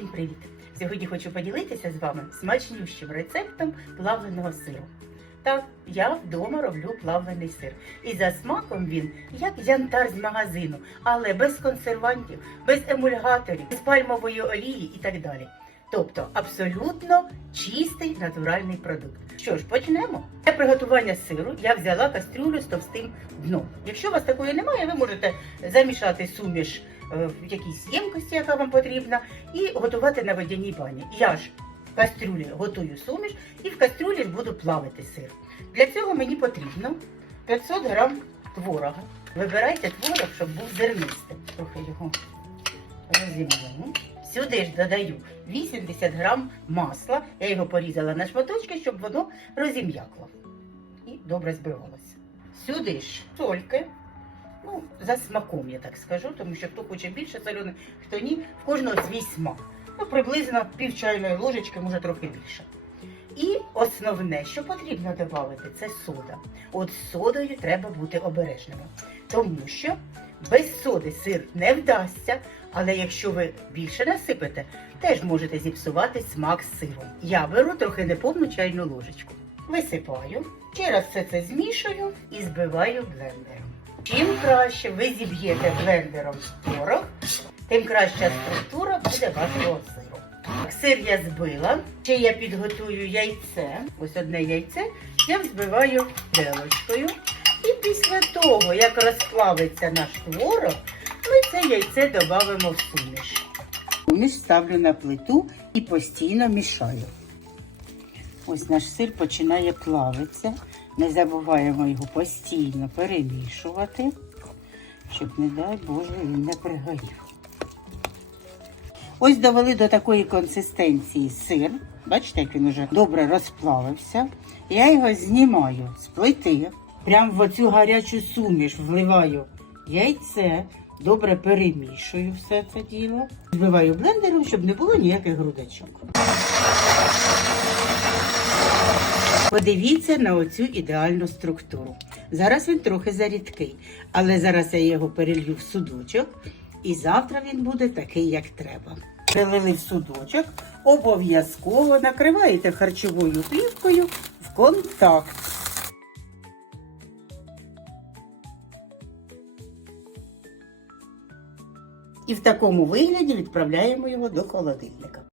Всім привіт! Сьогодні хочу поділитися з вами смачнющим рецептом плавленого сиру. Так, я вдома роблю плавлений сир. І за смаком він як янтар з магазину, але без консервантів, без емульгаторів, без пальмової олії і так далі. Тобто абсолютно чистий натуральний продукт. Що ж, почнемо. Для приготування сиру я взяла кастрюлю з товстим дном. Якщо у вас такої немає, ви можете замішати суміш в якійсь ємкості, яка вам потрібна, і готувати на водяній бані. Я ж в кастрюлі готую суміш і в кастрюлі буду плавити сир. Для цього мені потрібно 500 грам творога. Вибирайте творог, щоб був зернистим. Трохи його розім'ємо. Сюди ж додаю 80 грам масла. Я його порізала на шматочки, щоб воно розім'якло і добре збивалося. Сюди ж сольки. Ну, за смаком, я так скажу, тому що хто хоче більше соляне, хто ні, в кожного свій смак. Ну, приблизно пів чайної ложечки, може трохи більше. І основне, що потрібно додати, це сода. От з содою треба бути обережними, тому що без соди сир не вдасться, але якщо ви більше насипете, теж можете зіпсувати смак з сиром. Я беру трохи неповну чайну ложечку. Висипаю, ще раз все це змішую і збиваю блендером. Чим краще ви зіб'єте блендером творог, тим краща структура буде вашого сиру. Сир я збила, ще я підготую яйце. Ось одне яйце я взбиваю делочкою. І після того, як розплавиться наш творог, ми це яйце додамо в суміш. Суміш ставлю на плиту і постійно мішаю. Ось наш сир починає плавитися. Не забуваємо його постійно перемішувати, щоб, не дай Боже, він не пригорів. Ось довели до такої консистенції сир. Бачите, як він уже добре розплавився. Я його знімаю з плити, прямо в оцю гарячу суміш вливаю яйце, добре перемішую все це діло. Збиваю блендером, щоб не було ніяких грудочок. Подивіться на оцю ідеальну структуру. Зараз він трохи зарідкий, але зараз я його перелью в судочок, і завтра він буде такий, як треба. Перелили в судочок, обов'язково накриваєте харчовою плівкою в контакт. І в такому вигляді відправляємо його до холодильника.